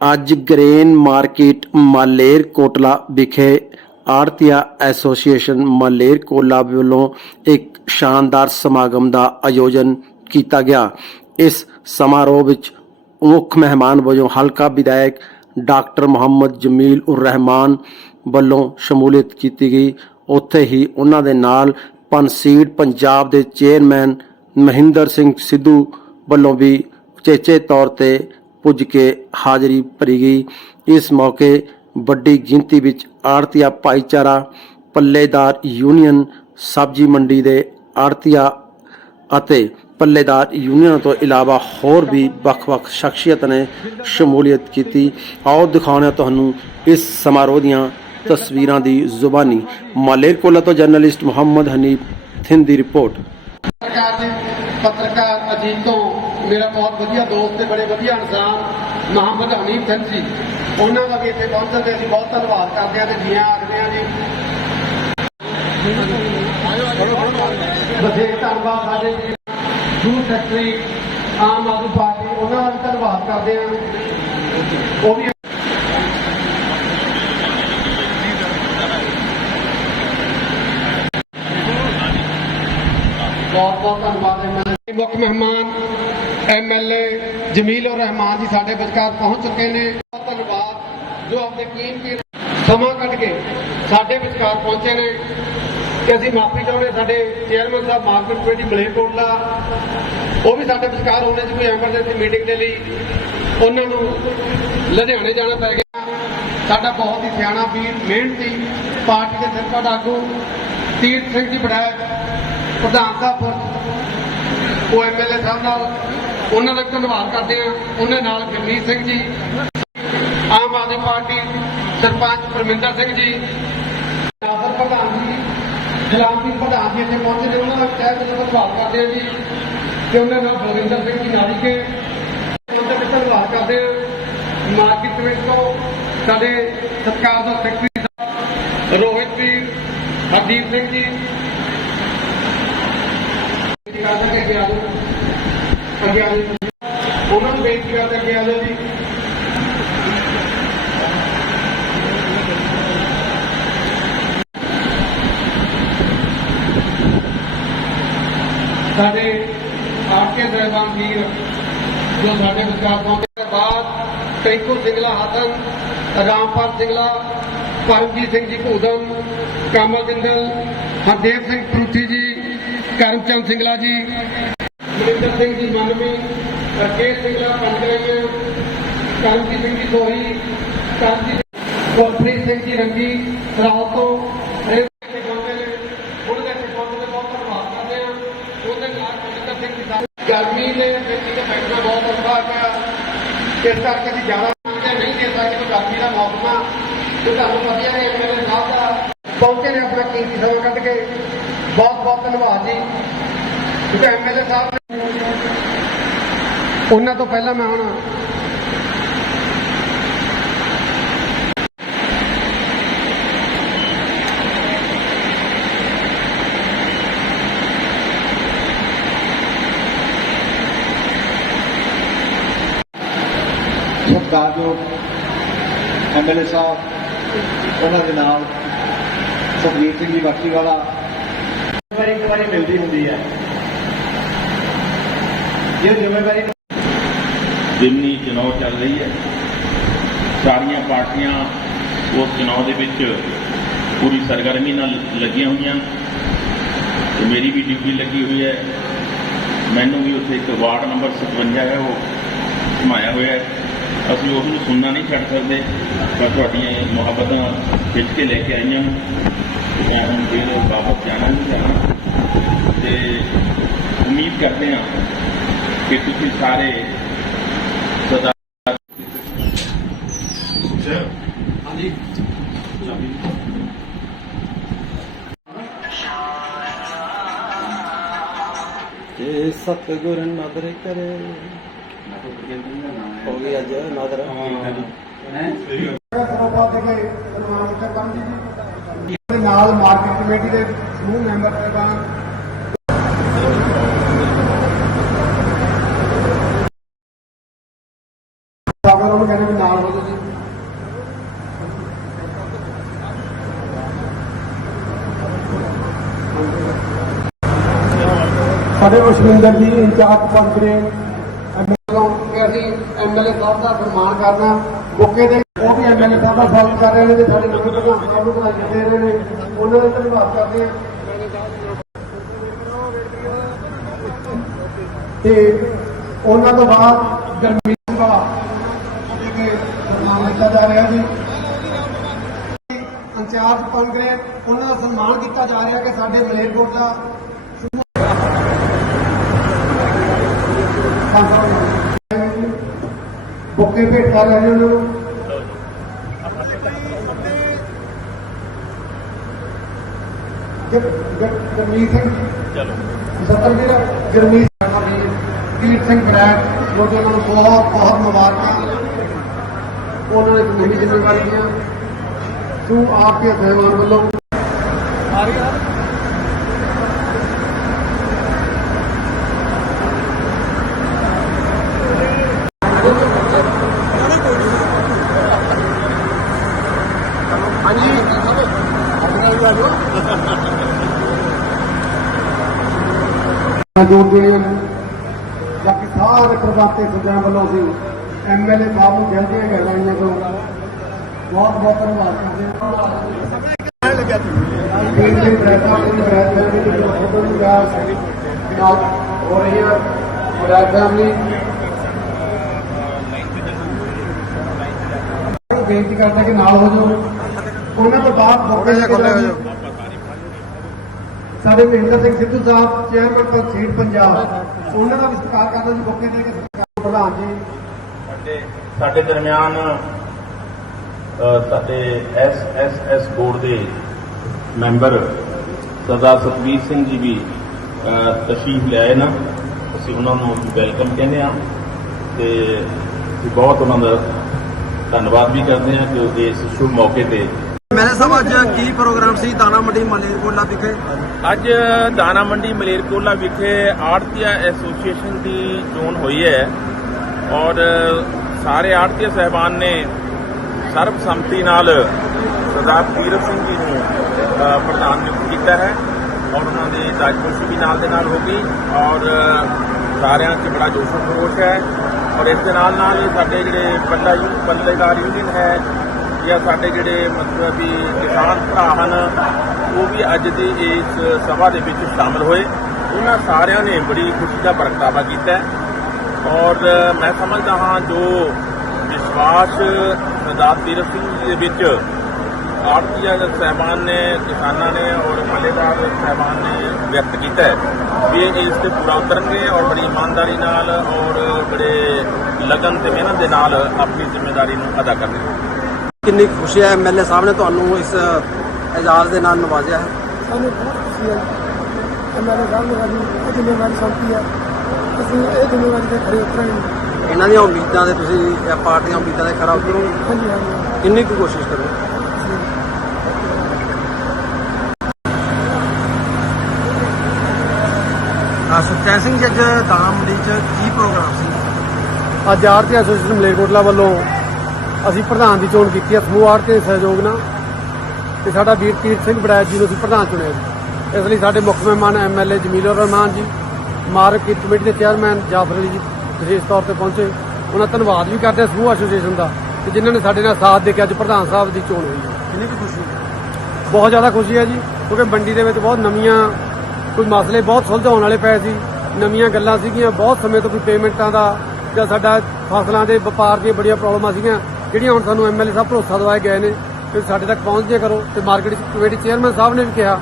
ਅੱਜ grain market ਮਾਲੇਰ ਕੋਟਲਾ ਵਿਖੇ arhtiya association ਮਾਲੇਰ ਕੋਲਾ ਵੱਲੋਂ ਇੱਕ ਸ਼ਾਨਦਾਰ ਸਮਾਗਮ ਦਾ ਆਯੋਜਨ ਕੀਤਾ ਗਿਆ। ਇਸ ਸਮਾਰੋਹ ਵਿੱਚ ਮੁੱਖ ਮਹਿਮਾਨ ਵਜੋਂ ਹਲਕਾ ਵਿਧਾਇਕ ਡਾਕਟਰ ਮੁਹੰਮਦ ਜਮੀਲ ਉਰ ਰਹਿਮਾਨ ਵੱਲੋਂ ਸ਼ਮੂਲੀਅਤ ਕੀਤੀ ਗਈ। ਉੱਥੇ ਹੀ ਉਹਨਾਂ ਦੇ ਨਾਲ ਪਨਸੀਡ ਪੰਜਾਬ ਦੇ ਚੇਅਰਮੈਨ ਮਹਿੰਦਰ ਸਿੰਘ ਸਿੱਧੂ ਵੱਲੋਂ ਵੀ ਚੇਚੇ ਤੌਰ ਤੇ ਪੁੱਜ ਕੇ ਹਾਜ਼ਰੀ ਭਰੀ ਗਈ। ਇਸ ਮੌਕੇ ਵੱਡੀ ਗਿਣਤੀ ਵਿੱਚ ਆੜਤੀਆ ਭਾਈਚਾਰਾ, ਪੱਲੇਦਾਰ ਯੂਨੀਅਨ, ਸਬਜ਼ੀ ਮੰਡੀ ਦੇ ਆੜਤੀਆ ਅਤੇ ਪੱਲੇਦਾਰ ਯੂਨੀਅਨ ਤੋਂ ਇਲਾਵਾ ਹੋਰ ਵੀ ਵੱਖ-ਵੱਖ ਸ਼ਖਸੀਅਤ ਨੇ ਸ਼ਮੂਲੀਅਤ ਕੀਤੀ। ਆਓ ਦਿਖਾਉਣਾ ਤੁਹਾਨੂੰ ਇਸ ਸਮਾਰੋਹ ਦੀਆਂ ਤਸਵੀਰਾਂ ਦੀ ਜ਼ੁਬਾਨੀ। ਮਾਲੇਰਕੋਲਾ ਤੋਂ ਜਰਨਲਿਸਟ ਮੁਹੰਮਦ ਹਨੀਫ, ਥਿੰਦ ਦੀ ਰਿਪੋਰਟ ਪੱਤਰਕਾਰ ਅਜੀਤ ਤੋਂ ਮੇਰਾ ਬਹੁਤ ਵਧੀਆ ਦੋਸਤ ਤੇ ਬੜੇ ਵਧੀਆ ਇਨਸਾਨ ਮੁਹੰਮਦ ਹਮੀਦ ਸਿੰਘ ਜੀ। ਉਹਨਾਂ ਦਾ ਵੀ ਇੱਥੇ ਪਹੁੰਚਣ ਤੇ ਅਸੀਂ ਬਹੁਤ ਧੰਨਵਾਦ ਕਰਦੇ ਹਾਂ ਤੇ ਜੀਆਂ ਆਖਦੇ ਹਾਂ ਜੀ। ਬਥੇਰੇ ਧੰਨਵਾਦ ਸਾਡੇ ਜੂਥ ਸੈਕਟਰੀ ਆਮ ਆਦਮੀ ਪਾਰਟੀ, ਉਹਨਾਂ ਦਾ ਵੀ ਧੰਨਵਾਦ ਕਰਦੇ ਹਾਂ। ਉਹ ਵੀ ਬਹੁਤ ਬਹੁਤ ਧੰਨਵਾਦ ਐਮਐਲਏ ਮੁੱਖ ਮਹਿਮਾਨ ਐਮਐਲਏ ਜਮੀਲ ਉਰ ਰਹਿਮਾਨ ਜੀ ਸਾਡੇ ਵਿਚਕਾਰ ਪਹੁੰਚ ਚੁੱਕੇ ਨੇ। ਧੰਨਵਾਦ। ਜੋ ਆਪਣੇ ਕੀਮਤੀ ਸਮਾਂ ਕੱਢ ਕੇ ਸਾਡੇ ਵਿਚਕਾਰ ਪਹੁੰਚੇ ਨੇ। ਕਿ ਅਸੀਂ ਮਾਫੀ ਚਾਹੁੰਦੇ ਸਾਡੇ ਚੇਅਰਮੈਨ ਸਾਹਿਬ ਮਾਰਕੀਟ ਕਮੇਟੀ ਮਲੇਰਕੋਟਲਾ। ਉਹ ਵੀ ਸਾਡੇ ਵਿਚਕਾਰ ਹੋਣੇ ਸੀ ਕੋਈ ਐਮਰਜੈਂਸੀ ਮੀਟਿੰਗ ਦੇ ਲਈ। ਉਹਨਾਂ ਨੂੰ ਲੁਧਿਆਣੇ ਜਾਣਾ ਪੈ ਗਿਆ। ਸਾਡਾ ਬਹੁਤ ਹੀ ਸਿਆਣਾ ਵੀਰ, ਮਿਹਨਤੀ ਪਾਰਟੀ ਦੇ ਸਿਰਪੜ ਆਗੂ ਤੀਰਥ ਸਿੰਘ ਜੀ ਵਿਧਾਇਕ ਪ੍ਰਧਾਨ ਸਾਹਿਬ, ਉਹ ਐਮਐਲਏ ਸਾਹਿਬ ਨਾਲ ਉਹਨਾਂ ਦਾ ਧੰਨਵਾਦ ਕਰਦੇ ਆ ਉਹਨਾਂ ਨਾਲ ਗੁਰਮੀਤ ਸਿੰਘ ਜੀ, ਆਮ ਆਦਮੀ ਪਾਰਟੀ ਸਰਪੰਚ ਪਰਮਿੰਦਰ ਸਿੰਘ ਜੀ ਨਾਸਰ ਪ੍ਰਧਾਨ ਜੀ ਗੁਲਾਮਪੀਰ ਪ੍ਰਧਾਨ ਜੀ ਇੱਥੇ ਪਹੁੰਚੇ ਨੇ। ਉਹਨਾਂ ਦਾ ਵੀ ਤਹਿ ਦਿਲੋਂ ਧੰਨਵਾਦ ਕਰਦੇ ਹਾਂ ਜੀ। ਤੇ ਉਹਨਾਂ ਨਾਲ ਬਲਵਿੰਦਰ ਸਿੰਘ ਜੀ ਨਾਲੀਕੇ ਉਹਨਾਂ ਦਾ ਧੰਨਵਾਦ ਕਰਦੇ ਆ ਮਾਰਕੀਟ ਵਿੱਚ ਤੋਂ ਸਾਡੇ ਸਰਕਾਰ ਦਾ ਸੈਕਟਰੀ ਸਾਹਿਬ, ਰੋਹਿਤ ਜੀ, ਹਰਦੀਪ ਸਿੰਘ ਜੀ ਕਰਦੇ ਕਿ ਅੱਗੇ ਆ ਜਾਓ। ਅੱਗੇ ਆ ਜਾਓ। ਉਹਨਾਂ ਨੂੰ ਬੇਨਤੀ ਕਰਦੇ ਅੱਗੇ ਆ ਜਾਓ ਜੀ। ਸਾਡੇ ਆਪਕੇ ਸਹਿਬਾਨ ਵੀਰ, ਜੋ ਸਾਡੇ ਵਿਚਾਰ ਪਹੁੰਚੇ ਤੋਂ ਬਾਅਦ ਟੈਂਕੂ ਸਿੰਘਲਾ ਹਸਨ ਰਾਮਪਾਲ ਸਿੰਘਲਾ ਪਰਮਜੀਤ ਸਿੰਘ ਜੀ ਭੂਦਮ ਕਮਲ ਜਿੰਦਲ ਹਰਦੇਵ ਸਿੰਘ ਪਰੂਥੀ ਜੀ ਕਰਮਚੰਦ ਸਿੰਘਲਾ ਜੀ। ਮਨਿੰਦਰ ਸਿੰਘ ਜੀ ਮਨਮੀ, ਰਕੇਸ਼ ਸਿੰਘਲਾ ਪੰਜਗਈਆਂ ਕਰਮਜੀਤ ਸਿੰਘ ਜੀ ਸੋਹੀ ਕਰਮਜੀਤ ਗੁਰਪ੍ਰੀਤ ਸਿੰਘ ਜੀ ਰੰਗੀ ਰਾਉ ਤੋਂ ਨੇ। ਉਹਨਾਂ ਦੇ ਇੱਥੇ ਪਹੁੰਚਣ ਦੇ ਬਹੁਤ ਧੰਨਵਾਦ ਕਰਦੇ ਆ ਉਹਦੇ ਨਾਲ ਮਨਿੰਦਰ ਸਿੰਘ ਜੀ ਸਾਹਿਬ ਗਰਮੀ ਦੇ ਵਿੱਚ ਇਹ ਬੈਠਣਾ ਬਹੁਤ ਔਖਾ ਪਿਆ ਇਸ ਕਰਕੇ ਅਸੀਂ ਜ਼ਿਆਦਾ ਮੰਗਦੇ ਨਹੀਂ ਦੇ ਸਕਦੇ ਗਰਮੀ ਦਾ ਮੌਸਮ ਆ। ਤੇ ਤੁਹਾਨੂੰ ਪਤਾ ਹੀ ਹੈ ਐਮਐਲਏ ਸਾਹਿਬ ਦਾ ਪਹੁੰਚੇ ਨੇ ਆਪਣਾ ਕੀਮਤੀ ਸਮਾਂ ਕੱਢ ਕੇ ਬਹੁਤ ਬਹੁਤ ਧੰਨਵਾਦ ਜੀ। ਕਿਉਂਕਿ ਐਮਐਲਏ ਸਾਹਿਬ ਉਹਨਾਂ ਤੋਂ ਪਹਿਲਾਂ ਮੈਂ ਹੁਣ ਸਤਿਕਾਰਯੋਗ ਐਮਐਲਏ ਸਾਹਿਬ, ਉਹਨਾਂ ਦੇ ਨਾਲ ਸੁਖਬੀਰ ਸਿੰਘ ਜੀ ਬਾਕੀ ਵਾਲਾ ਜ਼ਿੰਮੇਵਾਰੀ ਇੱਕ ਮਿਲਦੀ ਹੁੰਦੀ ਹੈ। ਇਹ ਜ਼ਿੰਮੇਵਾਰੀ ਦਿਮਨੀ ਚੁਣਾਵ ਚੱਲ ਰਹੀ ਹੈ, ਸਾਰੀਆਂ ਪਾਰਟੀਆਂ ਉਸ ਚੁਣਾਵ ਦੇ ਵਿੱਚ ਪੂਰੀ ਸਰਗਰਮੀ ਨਾਲ ਲੱਗੀਆਂ ਹੋਈਆਂ। ਤੇ ਮੇਰੀ ਵੀ ਡਿਊਟੀ ਲੱਗੀ ਹੋਈ ਹੈ। ਮੈਨੂੰ ਵੀ ਉੱਥੇ ਇੱਕ ਵਾਰਡ ਨੰਬਰ 57 ਹੈ, ਉਹ ਸਮਾਇਆ ਹੋਇਆ ਹੈ। ਅਸੀਂ ਉਸ ਨੂੰ ਸੁਣਨਾ ਨਹੀਂ ਛੱਡ ਸਕਦੇ, ਪਰ ਤੁਹਾਡੀਆਂ ਮੁਹੱਬਤਾਂ ਖਿੱਚ ਕੇ ਲੈ ਕੇ ਆਈਆਂ ਤੇ ਮੈਂ ਹੁਣ ਫਿਰ ਵਾਪਸ ਜਾਣਾ ਨਹੀਂ ਚਾਹਣਾ ਤੇ ਉਮੀਦ ਕਰਦੇ ਹਾਂ ਕਿ ਤੁਸੀਂ ਸਾਰੇ ਸਦਾ ਜੇ ਸਤਿਗੁਰ ਨਦਰ ਕਰੇ ਹੋ ਗਿਆ ਅੱਜ ਨਦਰ ਦੇ ਨਾਲ ਮਾਰਕੀਟ ਕਮੇਟੀ ਦੇ ਸਮੂਹ ਮੈਂਬਰ ਸਾਹਿਬਾਨ ਸਾਗਰ ਨੂੰ ਕਹਿੰਦੇ ਵੀ ਨਾਲ ਹੋ ਤੁਸੀਂ ਸਾਡੇ ਮੁਸ਼ਵਿੰਦਰ ਜੀ, ਇੰਚਾਰਜ ਪੰਚਰੇ ਵੱਲੋਂ ਕਿ ਅਸੀਂ ਐਮਐਲਏ ਸਾਹਿਬ ਦਾ ਸਨਮਾਨ ਕਰਨਾ, ਮੌਕੇ ਤੇ ਉਹ ਵੀ ਐਮਐਲਏ ਸਾਹਿਬ ਦਾ ਸਵਾਗਤ ਕਰ ਰਹੇ ਨੇ ਤੇ ਸਾਡੇ ਨਵੇਂ ਪ੍ਰਧਾਨ ਸਾਹਿਬ ਨੂੰ ਵਧਾਈਆਂ ਦੇ ਰਹੇ ਨੇ। ਉਹਨਾਂ ਦਾ ਧੰਨਵਾਦ ਕਰਦੇ ਹਾਂ। ਤੇ ਉਹਨਾਂ ਤੋਂ ਬਾਅਦ ਗਰਮੀ ਸਭਾ ਦੇ ਸਨਮਾਨ ਦਿੱਤਾ ਜਾ ਰਿਹਾ ਜੀ। ਇੰਚਾਰਜ ਪੰਗਰੇ ਉਹਨਾਂ ਦਾ ਸਨਮਾਨ ਕੀਤਾ ਜਾ ਰਿਹਾ ਕਿ ਸਾਡੇ ਮਲੇਰਕੋਟ ਦਾ ਬੁੱਕੇ ਭੇਟ ਕਰ ਰਹੇ ਉਹਨਾਂ ਨੂੰ ਗਰਮੀਤ ਸਿੰਘ। ਚਲੋ। ਸੱਤਰ ਵੀਰ ਗਰਮੀਤ ਸਿੰਘ ਜੀ ਕੀਰਤ ਸਿੰਘ ਬਰੈਡ ਜੋ ਕਿ ਉਹਨਾਂ ਨੂੰ ਬਹੁਤ ਬਹੁਤ ਮੁਬਾਰਕਾਂ। ਉਹਨਾਂ ਨੇ ਨਵੀਂ ਜ਼ਿੰਮੇਵਾਰੀ ਦੀਆਂ। ਤੂੰ ਆਪ ਕੇ ਸਹਿਬਾਨ ਵੱਲੋਂ। ਆ ਰਹੀ ਆ ਜੋੜ ਜੁੜੀਆਂ ਬਾਕੀ ਸਾਰੇ ਪ੍ਰਭਾਤੇ ਸੱਜਣਾ ਵੱਲੋਂ ਅਸੀਂ ਐਮਐਲਏ ਸਾਹਿਬ ਨੂੰ ਦਿਲ ਦੀਆਂ ਗਹਿਰਾਈਆਂ ਤੋਂ ਬਹੁਤ ਬਹੁਤ ਧੰਨਵਾਦ ਕਰਦੇ ਹਾਂ। ਪਿੰਡ ਦੇ ਪ੍ਰੈਸਾਂ ਦੀ ਬੈਠ ਦੇ ਵਿੱਚ ਜੋ ਫੋਟੋ ਦੀ ਗੱਲ ਨਾਲ ਹੋ ਰਹੀ ਹੈ ਬਰਾਦ ਫੈਮਿਲੀ ਬੇਨਤੀ ਕਰਦਾ ਕਿ ਨਾਲ ਹੋ ਜਾਓ। ਉਹਨਾਂ ਤੋਂ ਬਾਅਦ ਮੌਕੇ ਤੇ ਖੋਲੇ ਹੋ ਜਾਓ। ਸਾਡੇ ਮਹਿੰਦਰ ਸਿੰਘ ਸਿੱਧੂ ਸਾਹਿਬ ਚੇਅਰਮੈਨ ਤੋਂ ਪੰਜਾਬ। ਉਹਨਾਂ ਦਾ ਵੀ ਸਤਿਕਾਰ ਜੀ ਮੌਕੇ ਤੇ ਕਿ ਸਰਕਾਰ ਪ੍ਰਧਾਨ ਜੀ। ਸਾਡੇ ਸਾਡੇ ਦਰਮਿਆਨ ਸਾਡੇ ਐਸ ਐਸ ਐਸ ਬੋਰਡ ਦੇ ਮੈਂਬਰ ਸਰਦਾਰ ਸਤਵੀਰ ਸਿੰਘ ਜੀ ਵੀ ਅ, ਤਸ਼ਰੀਫ ਲਿਆਏ ਨਾ। ਅਸੀਂ ਉਹਨਾਂ ਨੂੰ ਵੈਲਕਮ ਕਹਿੰਦੇ ਆ ਤੇ ਬਹੁਤ ਉਹਨਾਂ ਦਾ ਧੰਨਵਾਦ ਵੀ ਕਰਦੇ ਹਾਂ ਕਿ ਉਹ ਇਸ ਸ਼ੁਭ ਮੌਕੇ ਤੇ ਮੇਰੇ ਸਾਹਿਬ ਅੱਜ ਕੀ ਪ੍ਰੋਗਰਾਮ ਸੀ? ਦਾਣਾ ਮੰਡੀ ਮਲੇਰਕੋਲਾ ਵਿਖੇ। ਅੱਜ ਦਾਣਾ ਮੰਡੀ ਮਲੇਰਕੋਲਾ ਵਿਖੇ ਆੜਤੀਆ ਐਸੋਸੀਏਸ਼ਨ ਦੀ ਚੋਣ ਹੋਈ ਹੈ ਔਰ ਸਾਰੇ ਆੜਤੀਆ ਸਹਿਬਾਨ ਨੇ ਸਰਬਸੰਮਤੀ ਨਾਲ ਸਰਦਾਰ ਵੀਰਵ ਸਿੰਘ ਜੀ ਨੂੰ ਅ, ਪ੍ਰਧਾਨ ਨਿਯੁਕਤ ਕੀਤਾ ਹੈ ਔਰ ਉਹਨਾਂ ਦੀ ਤਾਜਪੁਰਸ਼ੀ ਵੀ ਨਾਲ ਦੇ ਨਾਲ ਹੋ ਗਈ ਔਰ ਸਾਰਿਆਂ 'ਚ ਬੜਾ ਜੋਸ਼ ਖਰੋਸ਼ ਹੈ ਔਰ ਇਸ ਦੇ ਨਾਲ ਨਾਲ ਸਾਡੇ ਜਿਹੜੇ ਪੱਲਾ ਯੂ ਪੱਲੇਦਾਰ ਯੂਨੀਅਨ ਹੈ ਜਾਂ ਸਾਡੇ ਜਿਹੜੇ ਮਤਲਬ ਵੀ ਕਿਸਾਨ ਭਰਾ ਹਨ, ਉਹ ਵੀ ਅੱਜ ਦੀ ਇਸ ਸਭਾ ਦੇ ਵਿੱਚ ਸ਼ਾਮਲ ਹੋਏ। ਉਹਨਾਂ ਸਾਰਿਆਂ ਨੇ ਬੜੀ ਖੁਸ਼ੀ ਦਾ ਪ੍ਰਗਟਾਵਾ ਕੀਤਾ। ਔਰ ਮੈਂ ਸਮਝਦਾ ਹਾਂ ਜੋ ਵਿਸ਼ਵਾਸ ਸਰਦਾਰ ਤੀਰਥ ਸਿੰਘ ਜੀ ਦੇ ਵਿੱਚ ਆੜਤੀਆ ਸਹਿਬਾਨ ਨੇ, ਕਿਸਾਨਾਂ ਨੇ ਔਰ ਮੱਲੇਦਾਰ ਸਹਿਬਾਨ ਨੇ ਵਿਅਕਤ ਕੀਤਾ ਵੀ ਇਹ ਇਸ ਤੇ ਪੂਰਾ ਉਤਰਨਗੇ ਔਰ ਬੜੀ ਇਮਾਨਦਾਰੀ ਨਾਲ ਔਰ ਬੜੇ ਲਗਨ ਤੇ ਮਿਹਨਤ ਦੇ ਨਾਲ ਆਪਣੀ ਜ਼ਿੰਮੇਵਾਰੀ ਨੂੰ ਅਦਾ ਕਰਨਗੇ। ਕਿੰਨੀ ਖੁਸ਼ੀ ਹੈ? ਐਮਐਲਏ ਸਾਹਿਬ ਨੇ ਤੁਹਾਨੂੰ ਇਸ ਇਜਾਜ਼ ਦੇ ਨਾਲ ਨਵਾਜ਼ਿਆ ਹੈ। ਸਾਨੂੰ ਬਹੁਤ ਖੁਸ਼ੀ ਹੈ। ਐਮਐਲਏ ਸਾਹਿਬ ਨੇ ਇਹ ਜ਼ਿੰਮੇਵਾਰੀ ਸੌਂਪੀ ਹੈ। ਅਸੀਂ ਇਹ ਜ਼ਿੰਮੇਵਾਰੀ ਤੇ ਖੜੇ ਉਤਰਾਂਗੇ ਇਹਨਾਂ ਦੀਆਂ ਉਮੀਦਾਂ ਦੇ ਤੁਸੀਂ ਜਾਂ ਪਾਰਟੀ ਦੀਆਂ ਉਮੀਦਾਂ ਦੇ ਖਰਾ ਉਤਰੋਗੇ ਹਾਂਜੀ ਹਾਂਜੀ। ਕਿੰਨੀ ਕੁ ਕੋਸ਼ਿਸ਼ ਕਰੋਗੇ ਆ ਸੁਖਚੈਨ ਸਿੰਘ ਜੀ ਅੱਜ ਦਾਣਾ ਮੰਡੀ 'ਚ ਕੀ ਪ੍ਰੋਗਰਾਮ ਸੀ? ਅੱਜ ਆਰਤੀ ਐਸੋਸੀਏਸ਼ਨ ਮਲੇਰਕੋਟਲਾ ਵੱਲੋਂ ਅਸੀਂ ਪ੍ਰਧਾਨ ਦੀ ਚੋਣ ਕੀਤੀ ਹੈ ਸਮੂਹ ਆਰਤੀ ਦੇ ਸਹਿਯੋਗ ਨਾਲ। ਤੇ ਸਾਡਾ ਵੀਰ ਤੀਰਥ ਸਿੰਘ ਬੜੈਚ ਜੀ ਨੂੰ ਅਸੀਂ ਪ੍ਰਧਾਨ ਚੁਣਿਆ ਜੀ। ਇਸ ਲਈ ਸਾਡੇ ਮੁੱਖ ਮਹਿਮਾਨ MLA Jamilur Rahman ji market committee ਦੇ ਚੇਅਰਮੈਨ ਜਾਫਰ ਅਲੀ ਜੀ ਵਿਸ਼ੇਸ਼ ਤੌਰ ਤੇ ਪਹੁੰਚੇ। ਉਹਨਾਂ ਧੰਨਵਾਦ ਵੀ ਕਰਦੇ ਹਾਂ ਸਮੂਹ ਐਸੋਸੀਏਸ਼ਨ ਦਾ ਤੇ ਜਿਨ੍ਹਾਂ ਨੇ ਸਾਡੇ ਨਾਲ ਸਾਥ ਦੇ ਕੇ ਅੱਜ ਪ੍ਰਧਾਨ ਸਾਹਿਬ ਦੀ ਚੋਣ ਹੋਈ ਕਿੰਨੀ ਕੁ ਖੁਸ਼ੀ ਬਹੁਤ ਜ਼ਿਆਦਾ ਖੁਸ਼ੀ ਹੈ ਜੀ ਕਿਉਂਕਿ ਮੰਡੀ ਦੇ ਵਿੱਚ ਬਹੁਤ ਨਵੀਆਂ ਕੋਈ ਮਸਲੇ ਬਹੁਤ ਸੁਲਝਾਉਣ ਵਾਲੇ ਪਏ ਸੀ ਨਵੀਆਂ ਗੱਲਾਂ ਸੀਗੀਆਂ ਬਹੁਤ ਸਮੇਂ ਤੋਂ ਕੋਈ ਪੇਮੈਂਟਾਂ ਦਾ ਜਾਂ ਸਾਡਾ ਫਸਲਾਂ ਦੇ ਵਪਾਰ ਦੀਆਂ ਬੜੀਆਂ ਪ੍ਰੋਬਲਮਾਂ ਸੀਗੀਆਂ। ਜਿਹੜੀਆਂ ਹੁਣ ਸਾਨੂੰ ਐਮਐਲਏ ਸਾਹਿਬ ਭਰੋਸਾ ਦਵਾਏ ਗਏ ਨੇ ਕਿ ਸਾਡੇ ਤੱਕ ਪਹੁੰਚ ਜੇ ਕਰੋ ਤੇ ਮਾਰਕੀਟ ਕਮੇਟੀ ਚੇਅਰਮੈਨ ਸਾਹਿਬ ਨੇ ਵੀ ਕਿਹਾ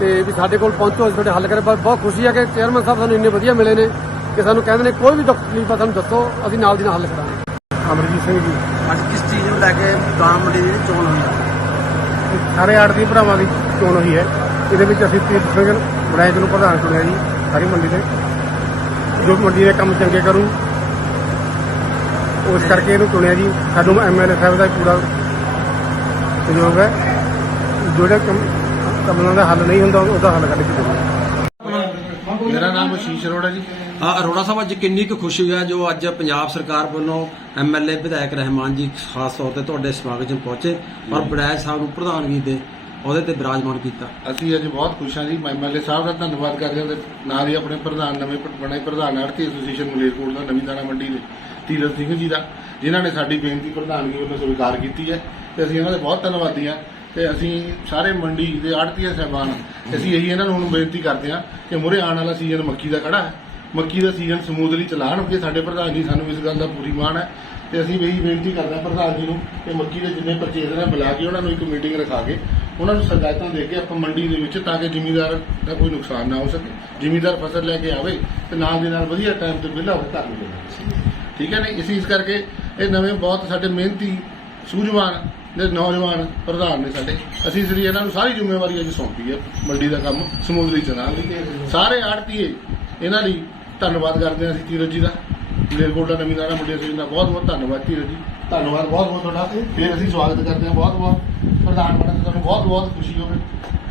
ਤੇ ਵੀ ਸਾਡੇ ਕੋਲ ਪਹੁੰਚੋ ਅਸੀਂ ਤੁਹਾਡੇ ਹੱਲ ਕਰੇ ਪਰ ਬਹੁਤ ਖੁਸ਼ੀ ਹੈ ਕਿ ਚੇਅਰਮੈਨ ਸਾਹਿਬ ਸਾਨੂੰ ਇੰਨੇ ਵਧੀਆ ਮਿਲੇ ਨੇ ਕਿ ਸਾਨੂੰ ਕਹਿੰਦੇ ਨੇ ਕੋਈ ਵੀ ਦੁੱਖ ਤਕਲੀਫ ਆ ਸਾਨੂੰ ਦੱਸੋ ਅਸੀਂ ਨਾਲ ਦੀ ਨਾਲ ਹੱਲ ਕਰਾਂਗੇ। ਅਮਰਜੀਤ ਸਿੰਘ ਜੀ। ਅੱਜ ਕਿਸ ਚੀਜ਼ ਨੂੰ ਲੈ ਕੇ ਦਾਣਾ ਮੰਡੀ ਦੀ ਚੋਣ ਹੋਈ ਹੈ ਸਾਰੇ ਆੜਤੀ ਭਰਾਵਾਂ ਦੀ ਚੋਣ ਹੋਈ ਹੈ। ਇਹਦੇ ਵਿੱਚ ਅਸੀਂ ਤੀਰਥ ਸਿੰਘ ਬੜੈਚ ਨੂੰ ਪ੍ਰਧਾਨ ਚੁਣਿਆ ਜੀ ਸਾਰੀ ਮੰਡੀ ਦੇ ਜੋ ਮੰਡੀ ਦੇ ਕੰਮ ਚੰਗੇ ਕਰੂ ਉਸ ਕਰਕੇ ਇਹਨੂੰ ਚੁਣਿਆ ਜੀ। ਸਾਨੂੰ ਐਮਐਲਏ ਸਾਹਿਬ ਦਾ ਪੂਰਾ ਸਹਿਯੋਗ ਹੈ। ਜਿਹੜੇ ਕੰਮ ਕੰਮਾਂ ਦਾ ਹੱਲ ਨਹੀਂ ਹੁੰਦਾ ਉਹਦਾ ਹੱਲ ਕੱਢ ਕੇ ਦੇਵਾਂਗੇ। ਮੇਰਾ ਨਾਮ ਅਸ਼ੀਸ਼ ਅਰੋੜਾ ਜੀ। ਅਰੋੜਾ ਸਾਹਿਬ ਅੱਜ ਕਿੰਨੀ ਕੁ ਖੁਸ਼ੀ ਹੈ ਜੋ ਅੱਜ ਪੰਜਾਬ ਸਰਕਾਰ ਵੱਲੋਂ ਐਮਐਲਏ ਵਿਧਾਇਕ ਰਹਿਮਾਨ ਜੀ ਖਾਸ ਤੌਰ ਤੇ ਤੁਹਾਡੇ ਸਵਾਗਤ 'ਚ ਪਹੁੰਚੇ ਔਰ ਬੜੈਜ ਸਾਹਿਬ ਨੂੰ ਪ੍ਰਧਾਨਗੀ ਦੇ ਅਹੁਦੇ ਤੇ ਬਿਰਾਜਮਾਨ ਕੀਤਾ। ਅਸੀਂ ਅੱਜ ਬਹੁਤ ਖੁਸ਼ ਹਾਂ ਜੀ। ਐਮਐਲਏ ਸਾਹਿਬ ਦਾ ਧੰਨਵਾਦ ਕਰਦੇ ਹਾਂ। ਤੇ ਨਾਲ ਹੀ ਆਪਣੇ ਪ੍ਰਧਾਨ ਨਵੇਂ ਬਣੇ ਪ੍ਰਧਾਨ ਆੜਤੀ ਐਸੋਸੀਏਸ਼ਨ ਮਲੇਰਕੋਟ ਦਾ ਨਵੀਂ ਦਾਣਾ ਮੰਡੀ ਦੇ। ਤੀਰਥ ਸਿੰਘ ਜੀ ਦਾ, ਜਿਨ੍ਹਾਂ ਨੇ ਸਾਡੀ ਬੇਨਤੀ ਪ੍ਰਧਾਨਗੀ ਵੱਲੋਂ ਸਵੀਕਾਰ ਕੀਤੀ ਹੈ, ਤੇ ਅਸੀਂ ਇਹਨਾਂ ਦੇ ਬਹੁਤ ਧੰਨਵਾਦੀ ਹਾਂ, ਤੇ ਅਸੀਂ ਸਾਰੇ ਮੰਡੀ ਦੇ ਆੜਤੀਆਂ ਸਹਿਬਾਨ ਅਸੀਂ ਇਹੀ ਇਹਨਾਂ ਨੂੰ ਹੁਣ ਬੇਨਤੀ ਕਰਦੇ ਹਾਂ ਕਿ ਮੁਰੇ ਆਉਣ ਵਾਲਾ ਸੀਜ਼ਨ ਮੱਕੀ ਦਾ ਖੜਾ ਹੈ। ਮੱਕੀ ਦਾ ਸੀਜ਼ਨ ਸਮੂਥਲੀ ਚਲਾਉਣ ਸਾਡੇ ਪ੍ਰਧਾਨ ਜੀ ਸਾਨੂੰ ਇਸ ਗੱਲ ਦਾ ਪੂਰੀ ਮਾਣ ਹੈ, ਤੇ ਅਸੀਂ ਵੀ ਇਹੀ ਬੇਨਤੀ ਕਰਦੇ ਹਾਂ ਪ੍ਰਧਾਨ ਜੀ ਨੂੰ ਕਿ ਮੱਕੀ ਦੇ ਜਿੰਨੇ ਪਰਚੇਜ਼ਰ ਨੇ ਬੁਲਾ ਕੇ ਉਹਨਾਂ ਨੂੰ ਇੱਕ ਮੀਟਿੰਗ ਰਖਾ ਕੇ ਉਹਨਾਂ ਨੂੰ ਸਜਾਇਤਾਂ ਦੇ ਕੇ ਆਪਾਂ ਮੰਡੀ ਦੇ ਵਿੱਚ ਤਾਂ ਕਿ ਜ਼ਿਮੀਦਾਰ ਦਾ ਕੋਈ ਨੁਕਸਾਨ ਨਾ ਹੋ ਸਕੇ, ਜ਼ਿਮੀਦਾਰ ਫਸਲ ਲੈ ਕੇ ਆਵੇ ਤੇ ਨਾਲ ਦੇ ਨਾਲ ਵਧੀਆ ਟਾਈਮ ਤੇ ਵਿਹਲਾ ਹੋ ਧਰ ਲਵੇ ਠੀਕ ਹੈ ਨਾ ਇਸੇ ਇਸ ਕਰਕੇ ਇਹ ਨਵੇਂ ਬਹੁਤ ਸਾਡੇ ਮਿਹਨਤੀ ਸੂਝਵਾਨ ਦੇ ਨੌਜਵਾਨ ਪ੍ਰਧਾਨ ਨੇ ਸਾਡੇ। ਅਸੀਂ ਇਸ ਲਈ ਇਹਨਾਂ ਨੂੰ ਸਾਰੀ ਜ਼ਿੰਮੇਵਾਰੀ ਅੱਜ ਸੌਂਪੀ ਹੈ, ਮੰਡੀ ਦਾ ਕੰਮ ਸਮੂਥਲੀ ਚਲਾਉਣ ਲਈ। ਸਾਰੇ ਆੜਤੀਏ ਇਹਨਾਂ ਲਈ ਧੰਨਵਾਦ ਕਰਦੇ ਹਾਂ ਅਸੀਂ ਤੀਰਜ ਜੀ ਦਾ। ਮਲੇਰਕੋਟਲਾ ਨਵੀਂ ਦਾਣਾ ਮੰਡੀ ਦਾ ਬਹੁਤ ਬਹੁਤ ਧੰਨਵਾਦ ਧੀਰਜ ਜੀ। ਧੰਨਵਾਦ ਬਹੁਤ ਬਹੁਤ ਤੁਹਾਡਾ। ਫਿਰ ਅਸੀਂ ਸਵਾਗਤ ਕਰਦੇ ਹਾਂ ਬਹੁਤ ਬਹੁਤ ਪ੍ਰਧਾਨ ਬਣਨ ਤੁਹਾਨੂੰ ਬਹੁਤ ਬਹੁਤ ਖੁਸ਼ੀ ਹੋਵੇ।